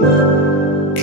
Welcome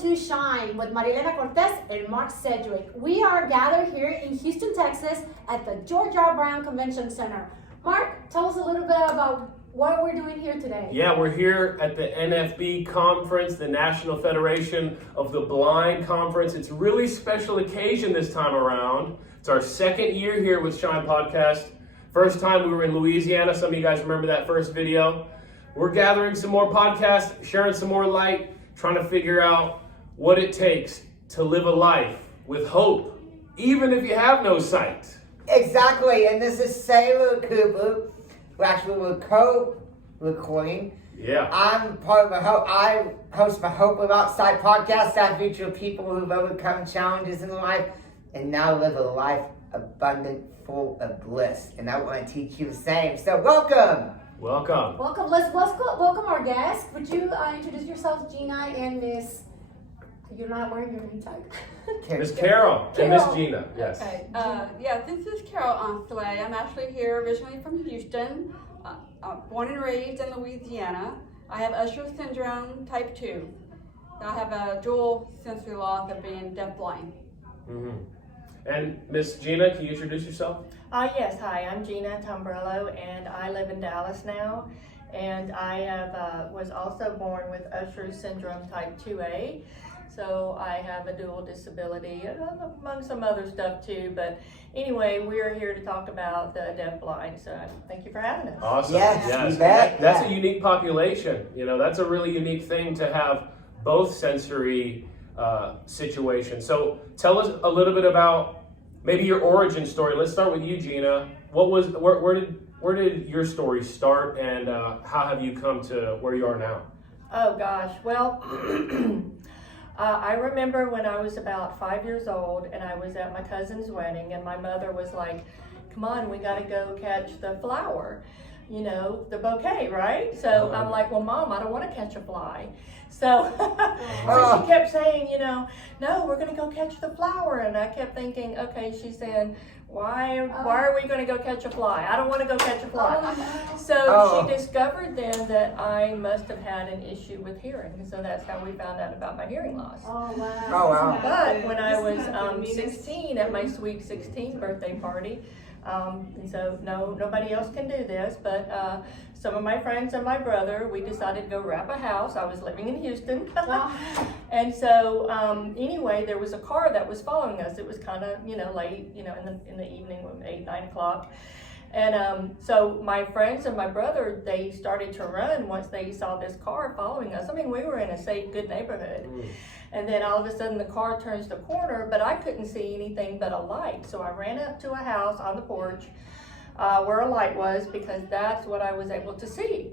to Shine with Marilena Cortez and Mark Sedgwick. We are gathered here in Houston, Texas at the George R. Brown Convention Center. Mark, tell us a little bit about what we're doing here today. Yeah, we're here at the NFB conference, the National Federation of the Blind conference. It's a really special occasion this time around. It's our second year here with Shine Podcast. First time we were in Louisiana. Some of you guys remember that first video. We're gathering some more podcasts, sharing some more light, trying to figure out what it takes to live a life with hope, even if you have no sight. Exactly, and this is Sailor Cooper, who actually we're co-recording. Yeah. I'm part of I host the Hope Without Sight podcast that features people who've overcome challenges in life and now live a life abundant, full of bliss. And I want to teach you the same. So welcome. Welcome. Welcome. Let's welcome our guest. Would you introduce yourselves, Gina and Miss? You're not wearing your name tag. Miss Carol and Miss Gina. Yes. Okay. Yeah, this is Carol Onsley. I'm actually here originally from Houston, born and raised in Louisiana. I have Usher syndrome type 2. I have a dual sensory loss of being deafblind. Mm-hmm. And Miss Gina, can you introduce yourself? Yes, hi, I'm Gina Tamburello and I live in Dallas now. And I was also born with Usher syndrome type 2A. So I have a dual disability, among some other stuff too. But anyway, we're here to talk about the deafblind. So thank you for having us. Awesome. Yes. You bet. That's a unique population. You know, that's a really unique thing to have both sensory situations. So tell us a little bit about maybe your origin story. Let's start with you, Gina. Where did your story start, and how have you come to where you are now? Oh gosh, well, I remember when I was about 5 years old and I was at my cousin's wedding and my mother was like, come on, we gotta go catch the flower, you know, the bouquet, right? So I'm like, well, Mom, I don't want to catch a fly. So, so she kept saying, you know, no, we're going to go catch the flower. And I kept thinking, okay, she's saying, why are we going to go catch a fly? I don't want to go catch a fly. So she discovered then that I must have had an issue with hearing. So that's how we found out about my hearing loss. Oh, wow. Oh, wow. But when I was 16 at my sweet 16 birthday party, and so nobody else can do this, but some of my friends and my brother, we decided to go wrap a house. I was living in Houston. And so anyway, there was a car that was following us. It was kind of, you know, late, you know, in the evening, 8, 9 o'clock. And so my friends and my brother, they started to run once they saw this car following us. I mean, we were in a safe, good neighborhood. And then all of a sudden the car turns the corner, but I couldn't see anything but a light. So I ran up to a house on the porch where a light was, because that's what I was able to see.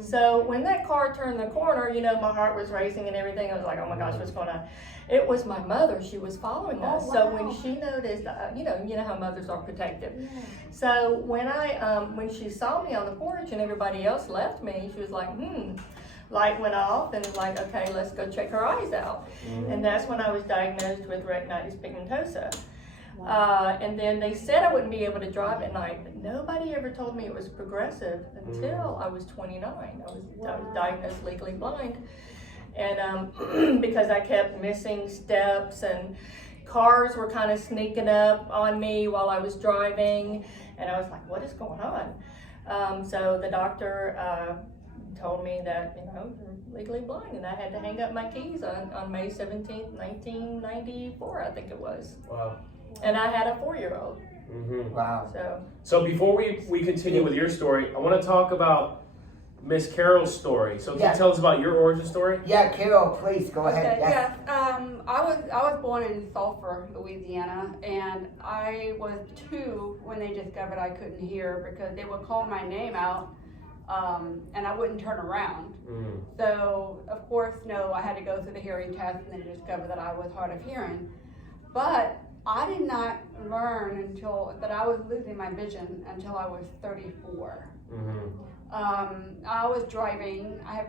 So when that car turned the corner, you know, my heart was racing and everything. I was like, oh my gosh, what's going on? It was my mother. She was following us. Oh, wow. So when she noticed, you know how mothers are protective. Yeah. So when she saw me on the porch and everybody else left me, she was like, light went off and was like, okay, let's go check her eyes out. And that's when I was diagnosed with retinitis pigmentosa. Wow. And then they said I wouldn't be able to drive at night, but nobody ever told me it was progressive until I was 29. I was diagnosed legally blind. And because I kept missing steps and cars were kind of sneaking up on me while I was driving. And I was like, what is going on? So the doctor told me that, you know, you're legally blind, and I had to hang up my keys on May 17th, 1994, I think it was. Wow. And I had a 4-year-old. Wow. So before we continue with your story, I want to talk about Miss Carol's story. So can you tell us about your origin story? Yeah, Carol, please go ahead. Okay, yes. I was born in Sulphur, Louisiana, and I was 2 when they discovered I couldn't hear, because they would call my name out, and I wouldn't turn around. So of course, I had to go through the hearing test, and they discovered that I was hard of hearing. But I did not learn that I was losing my vision until I was 34. I was driving. I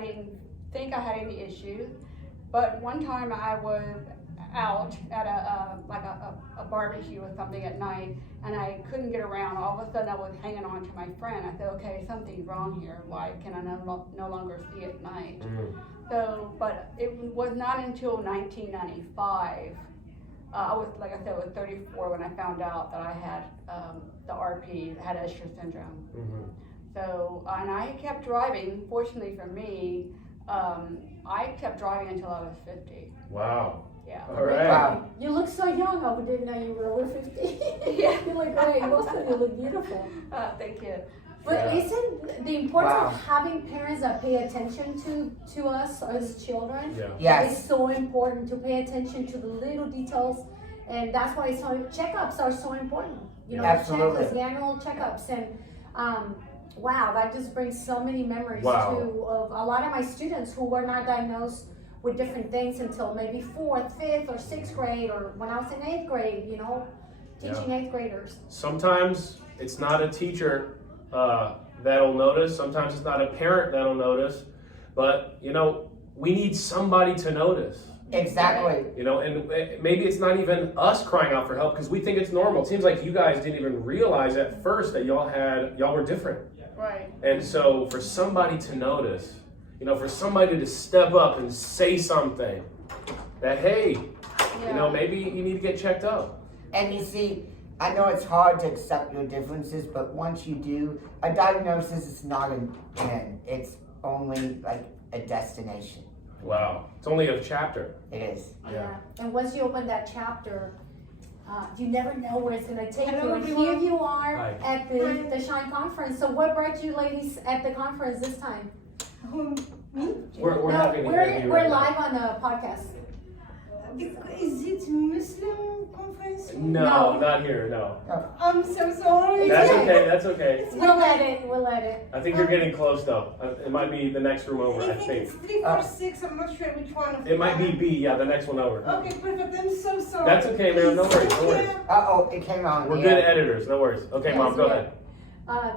didn't think I had any issues, but one time I was out at a barbecue or something at night, and I couldn't get around. All of a sudden, I was hanging on to my friend. I said, okay, something's wrong here. Why can I no longer see at night? So, but it was not until 1995. I was, like I said, I was 34 when I found out that I had the RP, had Usher syndrome. So, and I kept driving. Fortunately for me, I kept driving until I was 50. Wow. Yeah. All right. Wow. You look so young. I didn't know you were over 50. Yeah. You look great. Also, you look beautiful. Thank you. But Yeah. isn't the importance Wow. of having parents that pay attention to us as children? Yeah. Yes. It's so important to pay attention to the little details, and that's why checkups are so important. You know, Absolutely. the annual checkups, and wow, that just brings so many memories Wow. to of a lot of my students who were not diagnosed with different things until maybe 4th, 5th, or 6th grade, or when I was in 8th grade. You know, teaching 8th graders. Sometimes it's not a teacher that'll notice. Sometimes it's not a parent that'll notice. But, you know, we need somebody to notice. Exactly. You know, and maybe it's not even us crying out for help because we think it's normal. It seems like you guys didn't even realize at first that y'all were different. Right. And so for somebody to notice, you know, for somebody to step up and say something that, hey, you know, maybe you need to get checked up. And you see, I know it's hard to accept your differences, but once you do, a diagnosis is not an end. It's only like a destination. Wow. It's only a chapter. It is. Yeah. And once you open that chapter, you never know where it's going to take Hello, you. And everyone. here you are Hi. at the Shine Conference. So what brought you ladies at the conference this time? Me? We're having an interview we're right now. live on a podcast. Is it Muslim conference? No, not here, no. I'm so sorry. That's okay, that's okay. We'll let it. I think you're getting close though. It might be the next room over, I I think think. it's 346. I'm not sure which one of It might be B, yeah, the next one over. Okay, perfect. I'm so sorry. That's okay, ma'am, no worries, no worries. Uh-oh, it came on. We're yeah. good editors, no worries. Okay, Yes, Mom, go yeah. ahead.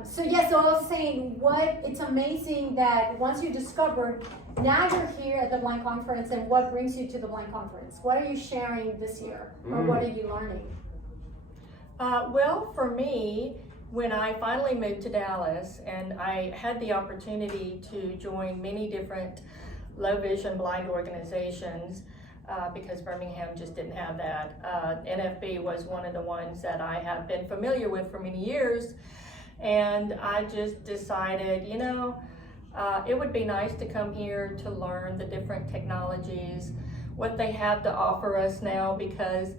So I was saying, it's amazing that once you discovered, now you're here at the Blind Conference, and what brings you to the Blind Conference? What are you sharing this year, or what are you learning? Well, for me, when I finally moved to Dallas and I had the opportunity to join many different low vision blind organizations, because Birmingham just didn't have that. NFB was one of the ones that I have been familiar with for many years, and I just decided, you know, it would be nice to come here to learn the different technologies, what they have to offer us now, because,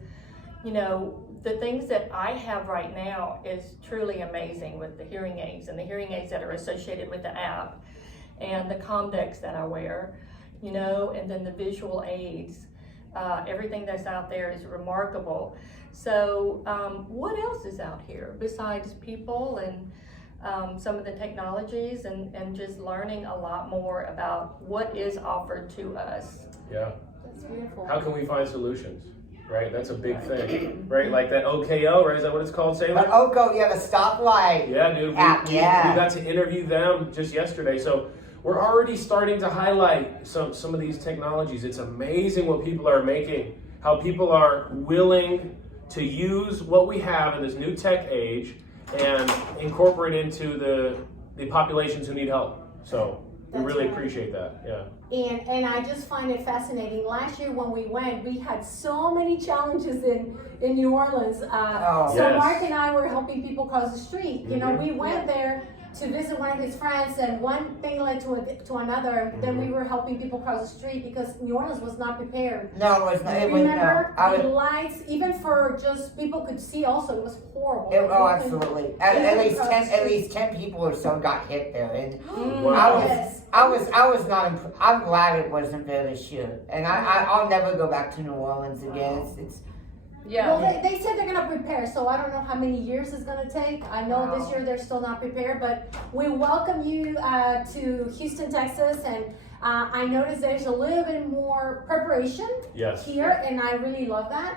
you know, the things that I have right now is truly amazing with the hearing aids and the hearing aids that are associated with the app and the Comdex that I wear, you know, and then the visual aids. Everything that's out there is remarkable. So what else is out here besides people and some of the technologies and just learning a lot more about what is offered to us? Yeah. That's beautiful. How can we find solutions? Right, that's a big thing. Right, like that OKO, right? Is that what it's called, Sailor? But Oko, you have a stoplight. Yeah, dude. App, yeah. We got to interview them just yesterday. So we're already starting to highlight some of these technologies. It's amazing what people are making, how people are willing to use what we have in this new tech age and incorporate into the populations who need help. So we That's really right. appreciate that. Yeah. And I just find it fascinating. Last year when we went, we had so many challenges in New Orleans. So Yes. Mark and I were helping people cross the street. You know, Mhm. we went there to visit one of his friends, and one thing led to another. Then we were helping people cross the street because New Orleans was not prepared. No, it was not. It was Remember no. I the would. lights, even for just people could see. Also, it was horrible. It, Like, oh, you couldn't- absolutely. you At couldn't least cross 10. the At street. least 10 people or so got hit there, and Wow. Yes. I was not. I'm glad it wasn't there this year, and I'll never go back to New Orleans again. It's Well, they said they're gonna prepare, so I don't know how many years it's gonna take. I know this year they're still not prepared, but we welcome you to Houston, Texas, and I noticed there's a little bit more preparation Yes. here, and I really love that.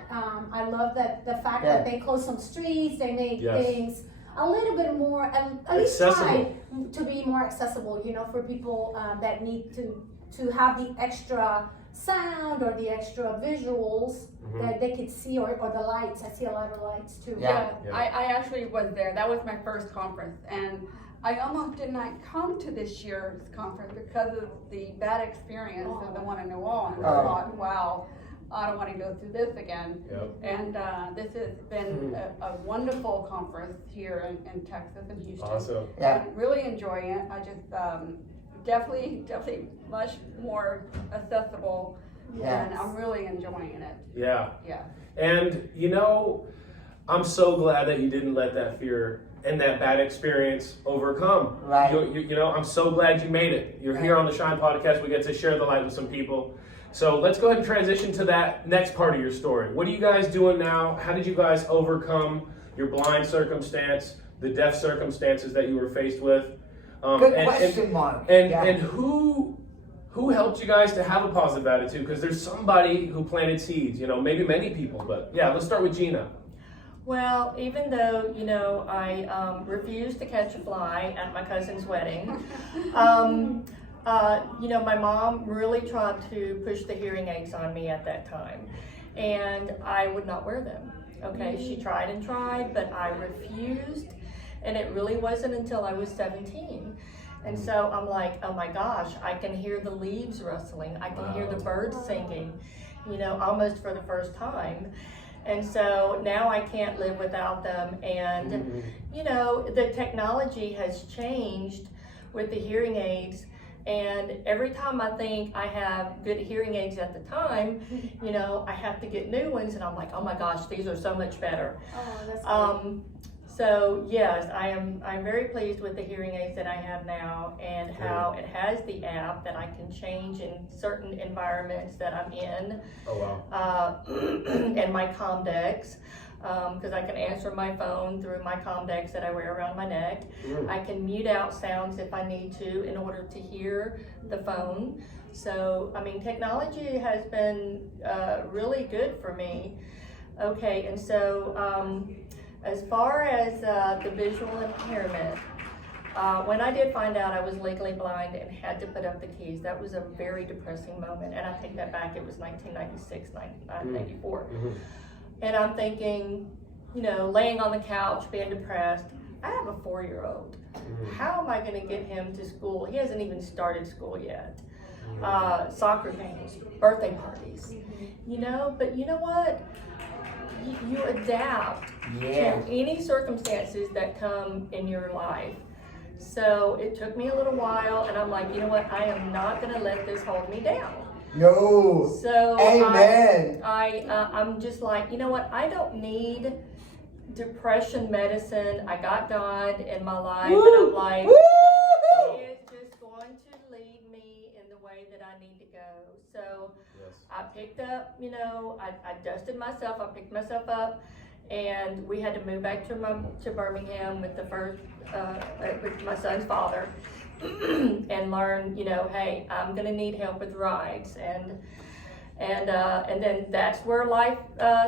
I love that the fact that they closed some streets, they made Yes. things a little bit more, at least try Accessible. to be more accessible, you know, for people that need to have the extra sound or the extra visuals that they could see, or the lights. I see a lot of lights too. Yeah. I actually was there. That was my first conference, and I almost did not come to this year's conference because of the bad experience of the one in New Orleans. I thought, wow, I don't want to go through this again. Yep. And this has been a wonderful conference here in Texas and Houston. Awesome. Yeah. I'm really enjoying it. I just definitely much more accessible, and I'm really enjoying it. Yeah. Yeah. And you know, I'm so glad that you didn't let that fear and that bad experience overcome. Right. You know, I'm so glad you made it. You're here on the Shine Podcast. We get to share the light with some people. So let's go ahead and transition to that next part of your story. What are you guys doing now? How did you guys overcome your blind circumstance, the deaf circumstances that you were faced with? Good question, Mark. And who helped you guys to have a positive attitude? Because there's somebody who planted seeds, you know, maybe many people, but yeah, let's start with Gina. Well, even though, you know, I refused to catch a fly at my cousin's wedding, you know, my mom really tried to push the hearing aids on me at that time, and I would not wear them. Okay, she tried and tried, but I refused, and it really wasn't until I was 17. And so I'm like, oh my gosh, I can hear the leaves rustling. I can hear the birds singing, you know, almost for the first time. And so now I can't live without them. And, you know, the technology has changed with the hearing aids. And every time I think I have good hearing aids at the time, you know, I have to get new ones. And I'm like, oh my gosh, these are so much better. Oh, that's great. So yes, I'm very pleased with the hearing aids that I have now, and how it has the app that I can change in certain environments that I'm in. Oh wow. And my comm decks, because I can answer my phone through my comm decks that I wear around my neck. I can mute out sounds if I need to in order to hear the phone. So I mean, technology has been really good for me. Okay, and so as far as the visual impairment, when I did find out I was legally blind and had to put up the keys, that was a very depressing moment. And I take that back, it was 1996, 1994. And I'm thinking, you know, laying on the couch, being depressed. I have a 4-year-old. How am I going to get him to school? He hasn't even started school yet. Soccer games, birthday parties, you know, but you know what? You adapt to any circumstances that come in your life. So it took me a little while, and I'm like, you know what? I am not going to let this hold me down. No. So Amen. I'm just like, you know what? I don't need depression medicine. I got God in my life, and I'm like, He is just going to lead me in the way that I need to go. So I picked up, you know, I dusted myself, I picked myself up, and we had to move back to Birmingham with with my son's father, and learn, you know, hey, I'm gonna need help with rides, and then that's where life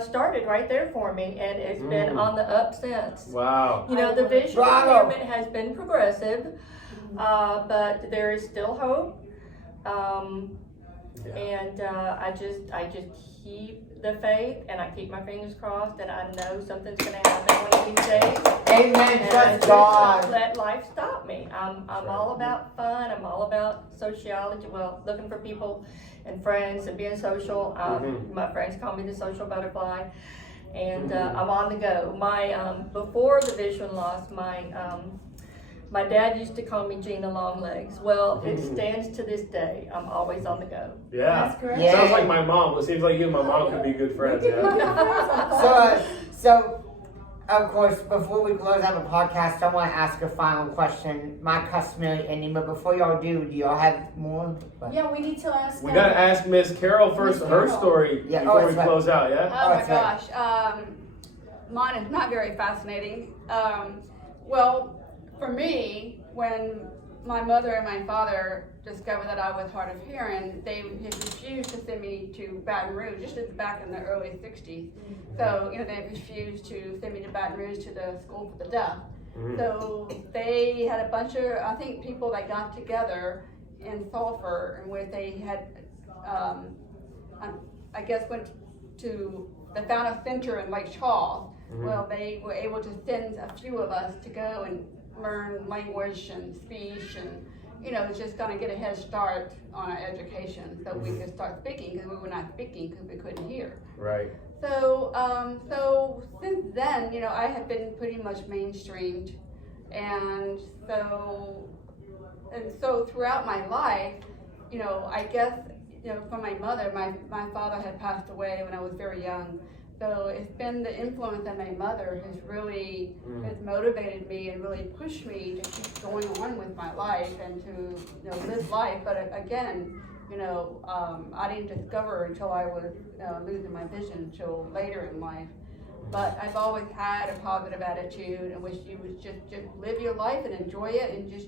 started right there for me, and it's been on the up since. Wow. You know, the visual impairment has been progressive, but there is still hope. And I just keep the faith, and I keep my fingers crossed, and I know something's going to happen one of these days. Amen. And Trust God. don't let life stop me. I'm all about fun. I'm all about sociology. Well, looking for people and friends and being social. My friends call me the social butterfly, and I'm on the go. My before the vision loss, my dad used to call me Gina Longlegs. Well, it stands to this day. I'm always on the go. Yeah. That's great. Yeah. Sounds like my mom. It seems like you and my mom could be good friends. Yeah. So, of course, before we close out the podcast, I want to ask a final question. My customary ending, but before y'all do y'all have more? Yeah, we need to ask. We gotta ask Miss Carol first, Miss her Carol. story Yeah, before we that's right. close out. Yeah. Oh my that's right. gosh, mine is not very fascinating. Well, for me, when my mother and my father discovered that I was hard of hearing, they refused to send me to Baton Rouge, just as back in the early 60s. So, you know, they refused to send me to Baton Rouge to the school for the deaf. So they had a bunch of, I think, people that got together in Sulphur, in which they had I guess went to the Fountain Center in Lake Charles. Mhm. Well, they were able to send a few of us to go and learn language and speech and, just gonna get a head start on our education so we could start speaking, because we were not speaking because we couldn't hear. Right. So, so since then, I have been pretty much mainstreamed, and so throughout my life, I guess, for my mother, my father had passed away when I was very young. So it's been the influence of my mother has really has motivated me and really pushed me to keep going on with my life and to live life. But again, I didn't discover until I was losing my vision until later in life. But I've always had a positive attitude in which you would just live your life and enjoy it, and just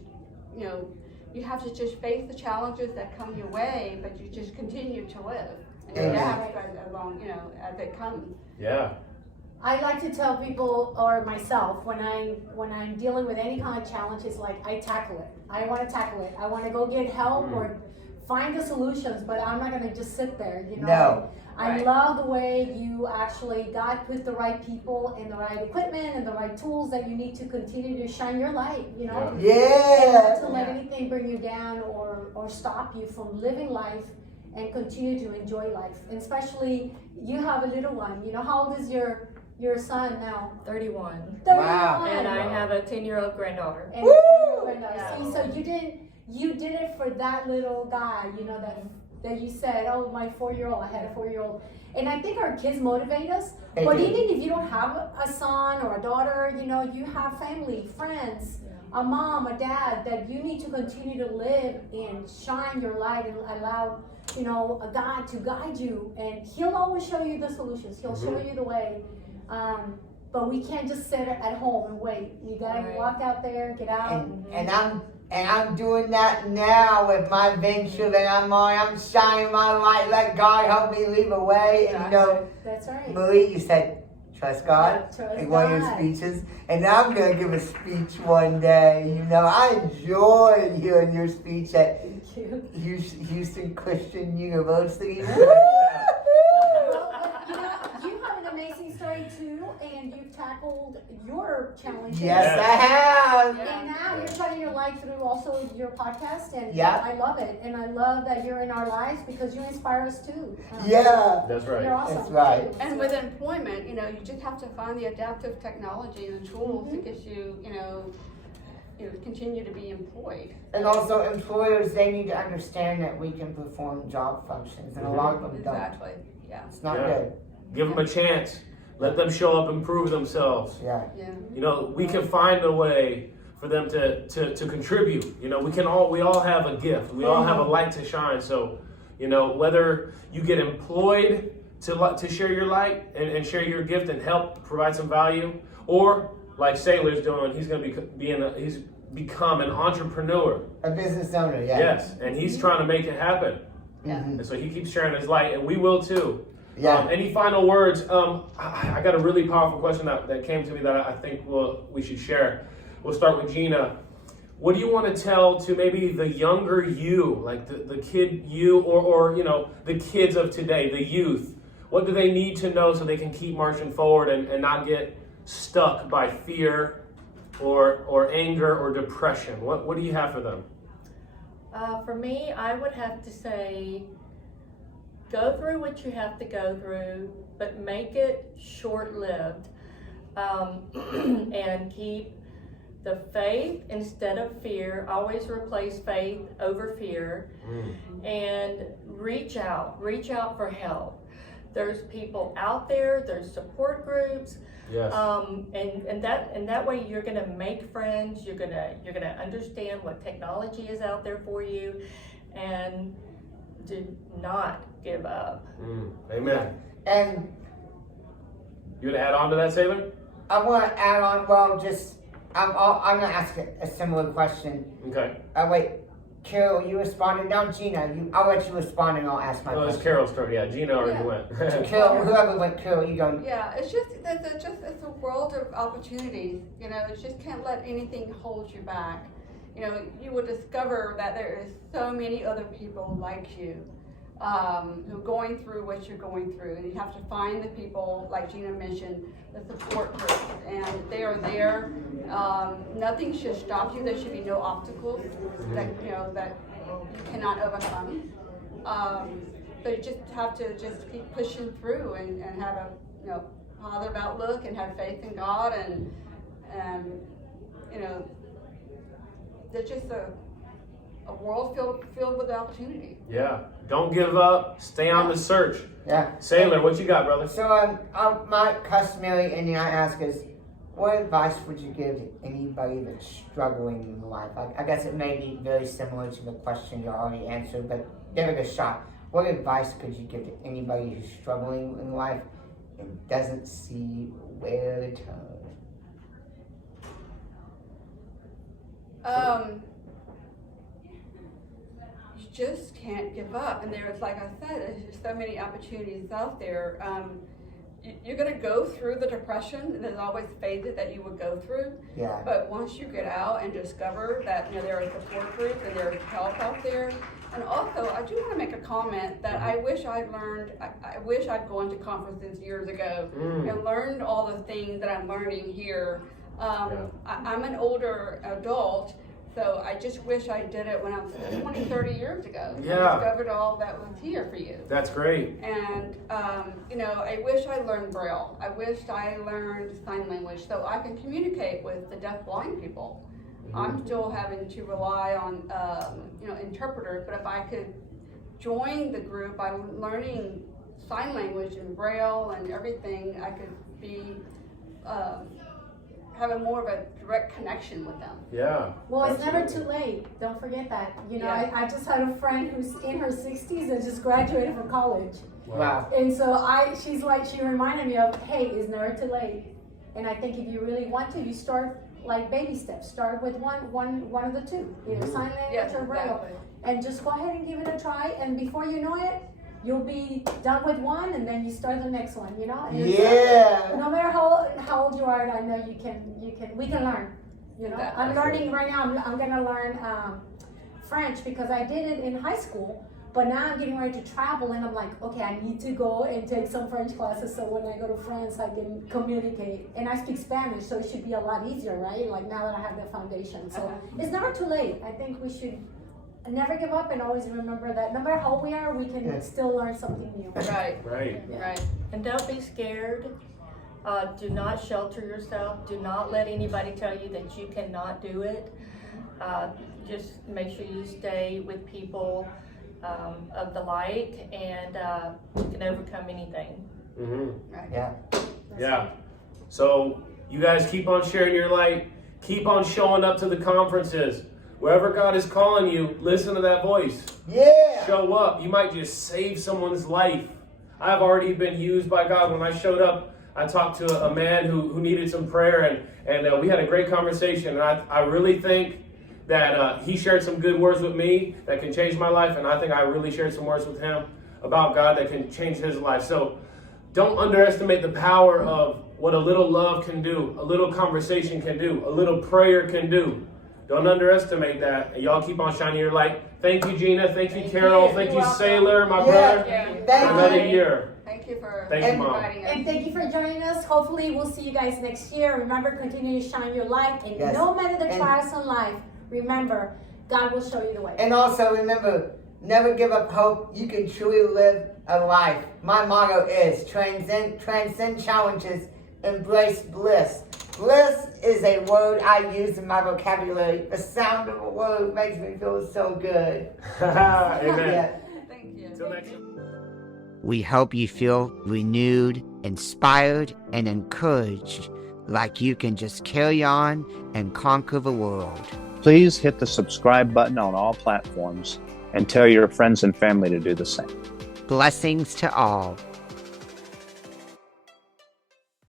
you have to just face the challenges that come your way, but you just continue to live and adapt along, as it comes. Yeah. I like to tell people, or myself, when I'm dealing with any kind of challenge, it's like I tackle it. I want to tackle it. I want to go get help or find the solutions, but I'm not going to just sit there, No. I love the way you actually, God put the right people and the right equipment and the right tools that you need to continue to shine your light, And Yeah. not to let anything bring you down or stop you from living life and continue to enjoy life. And especially, you have a little one. How old is your son now? 31. 31. Wow. And I have a 10-year-old granddaughter. And Yeah. see, so you did it for that little guy, that you said, oh, my 4-year-old, I had a 4-year-old. And I think our kids motivate us. They But do. even if you don't have a son or a daughter, you have family, friends, a mom, a dad, that you need to continue to live and shine your light and allow, a God to guide you. And He'll always show you the solutions. He'll show you the way. But we can't just sit at home and wait. You gotta walk out there, get out. And I'm doing that now with my venture that I'm on. I'm shining my light. Let God help me lead the way. And That's right. Marie, you said trust God Trust in one of your God. speeches, and I'm gonna give a speech one day. I enjoyed hearing your speech at Thank you. Houston Christian University. You have an amazing story too, and you've tackled your challenges. Yes, I have. And now you're shining your light through also your podcast, and Yeah. I love it. And I love that you're in our lives because you inspire us too. Yeah. That's right. You're awesome. That's right. too. And with employment, you just have to find the adaptive technology and the tools to get you, continue to be employed. And also, employers, they need to understand that we can perform job functions, and a lot of them don't. Exactly. Yeah. It's not Yeah. good. Give them a chance. Let them show up and prove themselves. Yeah. Yeah. We can find a way for them to contribute. We all have a gift. We all have a light to shine. So, whether you get employed to share your light and share your gift and help provide some value, or like Sailor's doing, he's going to he's become an entrepreneur. A business owner, yeah. Yes, and he's trying to make it happen. Mhm. And so he keeps sharing his light, and we will too. Yeah. Any final words? I got a really powerful question that came to me that I think we should share. We'll start with Gina. What do you want to tell to maybe the younger you, like the kid you, or the kids of today, the youth? What do they need to know so they can keep marching forward and not get stuck by fear or anger or depression? What do you have for them? For me, I would have to say, go through what you have to go through, but make it short-lived, and keep the faith instead of fear. Always replace faith over fear, and reach out for help. There's people out there, there's support groups. Yes. And that way you're gonna make friends, you're gonna understand what technology is out there for you, and do not give up. Amen. And You want to add on to that, Sailor? I want to add on, I'm going to ask a similar question. Okay. Wait, Carol, you responded. Now, Gina, I'll let you respond and I'll ask my Well, it's question. Carol's turn. Yeah, Gina already Yeah. went. So Carol, whoever went, Carol, you go. Yeah, it's a world of opportunities. You just can't let anything hold you back. You will discover that there is so many other people like you. who are going through what you're going through, and you have to find the people, like Gina mentioned, the support groups, and they are there. Nothing should stop you. There should be no obstacles that that you cannot overcome. So you just have to just keep pushing through and have a positive outlook and have faith in God, and there's just a world filled with opportunity. Yeah. Don't give up. Stay on the search. Yeah. Sailor, what you got, brother? So my customary Indian I ask is, what advice would you give to anybody that's struggling in life? I guess it may be very similar to the question you already answered, but give it a shot. What advice could you give to anybody who's struggling in life and doesn't see where to turn? You just can't give up, and there's, like I said, there's just so many opportunities out there. You're going to go through the depression. There's always phases that you would go through. Yeah. But once you get out and discover that there are support groups and there is help out there, and also I do want to make a comment that I wish I'd learned. I wish I'd gone to conferences years ago and learned all the things that I'm learning here. I'm an older adult. So I just wish I did it when I was 20, 30 years ago. Yeah. I discovered all that was here for you. That's great. And, I wish I learned Braille. I wish I learned sign language so I can communicate with the deaf blind people. I'm still having to rely on, interpreters, but if I could join the group by learning sign language and Braille and everything, I could be, having more of a direct connection with them. Yeah. Well, it's never absolutely. too late. Don't forget that. Yeah. I just had a friend who's in her 60s and just graduated from college. Wow. And so she reminded me of, hey, it's never too late. And I think if you really want to, you start like baby steps. Start with one of the two, either sign language or Braille. Exactly. And just go ahead and give it a try. And before you know it, you'll be done with one, and then you start the next one. And Yeah. no matter how old you are, I know we can learn. Exactly. I'm learning right now. I'm gonna learn French because I did it in high school, but now I'm getting ready to travel, and I'm like, okay, I need to go and take some French classes so when I go to France, I can communicate. And I speak Spanish, so it should be a lot easier, right? Like now that I have the foundation, so it's never too late. I think we should never give up and always remember that no matter how we are, we can still learn something new. Right. Right. Right. And don't be scared. Do not shelter yourself. Do not let anybody tell you that you cannot do it. Just make sure you stay with people of the light, and you can overcome anything. Right. Yeah. Yeah. So you guys keep on sharing your light. Keep on showing up to the conferences. Wherever God is calling you, listen to that voice. Yeah. Show up. You might just save someone's life. I've already been used by God. When I showed up, I talked to a man who needed some prayer, and we had a great conversation. And I really think that he shared some good words with me that can change my life, and I think I really shared some words with him about God that can change his life. So don't underestimate the power of what a little love can do, a little conversation can do, a little prayer can do. Don't underestimate that. And y'all keep on shining your light. Thank you, Gina. Thank you, Carol. Thank you, Sailor, my brother. Yeah. Thank Another you. year. Thank you for Thank you, Mom. inviting us. And thank you for joining us. Hopefully we'll see you guys next year. Remember, continue to shine your light. And Yes. no matter the And- trials in life, remember, God will show you the way. And also remember, never give up hope. You can truly live a life. My motto is transcend challenges, embrace bliss. Bliss is a word I use in my vocabulary. The sound of a word makes me feel so good. Amen. Yeah. Thank you. Till next time. We hope you feel renewed, inspired, and encouraged, like you can just carry on and conquer the world. Please hit the subscribe button on all platforms and tell your friends and family to do the same. Blessings to all.